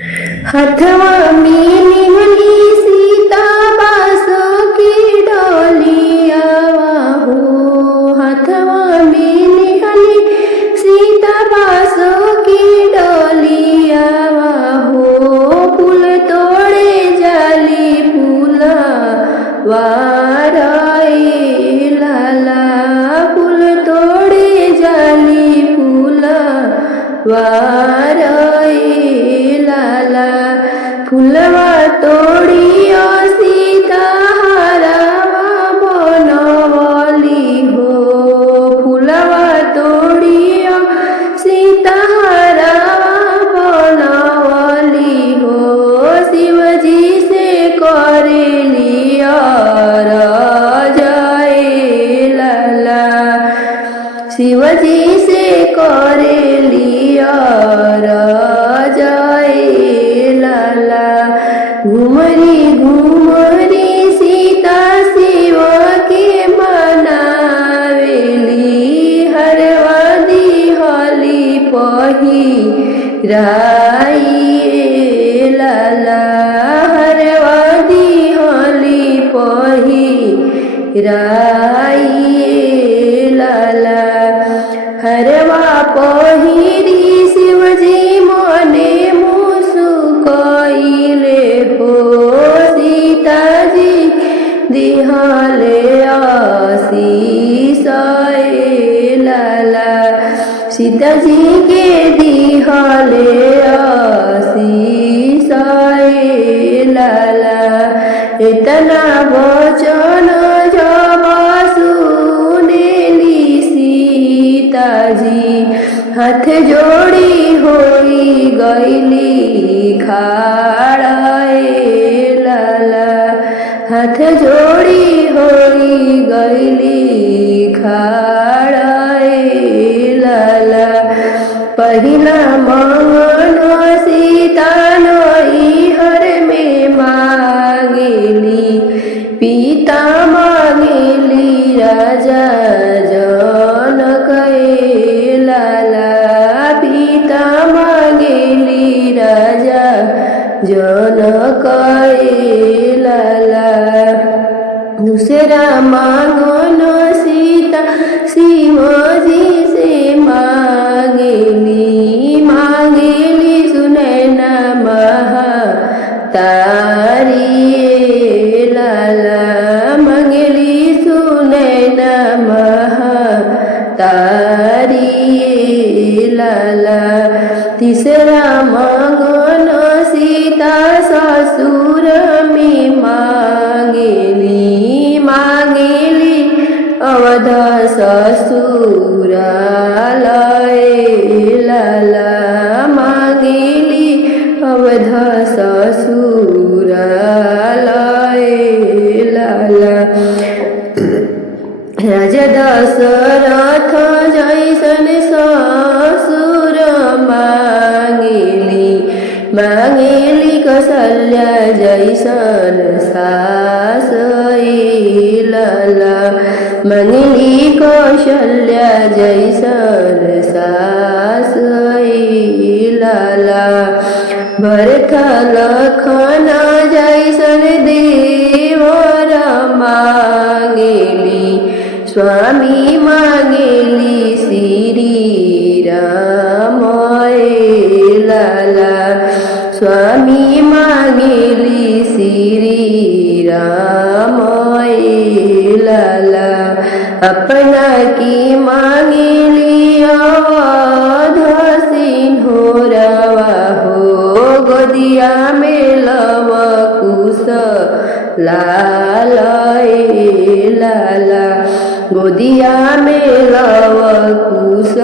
हथवा में निहली सीता बासों की डोलिया हो। हथवा में निहली सीता बासों की डोलिया हो। फूल तोड़े जाली फूला वाराए लाला। फूल तोड़े जाली फूला वाराए लाला। फूलवा तोड़ियो सीता हरावा बनवली हो। फूलवा तोड़ियो सीता हरावा बनवली हो। शिवजी से करेली राजाए लाला। शिवजी से करेली राजाए लाला। घुमरी घुमरी सीता शिव के मनावेली। हरवादी हली पही राई लाला। हरवादी हली पही राई लाला। हरवा पहिरी शिवजी मने मुसुकइले हो। सीताजी दिहले आशीष लाला। सीताजी के दिहले आशीष लाला। इतना वचन जब सुनेली सीताजी हाथ जोड़ी होई गईली खाड़ाए लाला। हाथ जोड़ी होई गईली खाड़ाए लाला। पहिला मंगन सीता नैहर में मांगेली। पिता मांगेली राजा जनक लाला। पिता मांगेली राजा जनक लाला। दूसरा मांगन सीता शिवजी से मांगेली। मांगेली सुनैना महातारी लाला। मांगेली सुनैना महातारी लाला। तीसरा मांगन सीता ससुर में मांगेली। मांगेली अवध ससुरालय लाला। मांगेली अवध ससुरालय लाला। राजा दशरथ जैसन ससुर मांगेली। मांगेली कौशल्या जैसन सास लाला। मांगेली कौशल्या जैसन सास लाला। भरत लखन जैसन देवर मांगेली। स्वामी मांगेली श्री राम लाला। स्वामी मांगेली श्री राम लाला। अपना की मांगेली अवध सिंहोरवा हो। गोदिया में लव कुश लाला लाला। गोदिया में लव कुश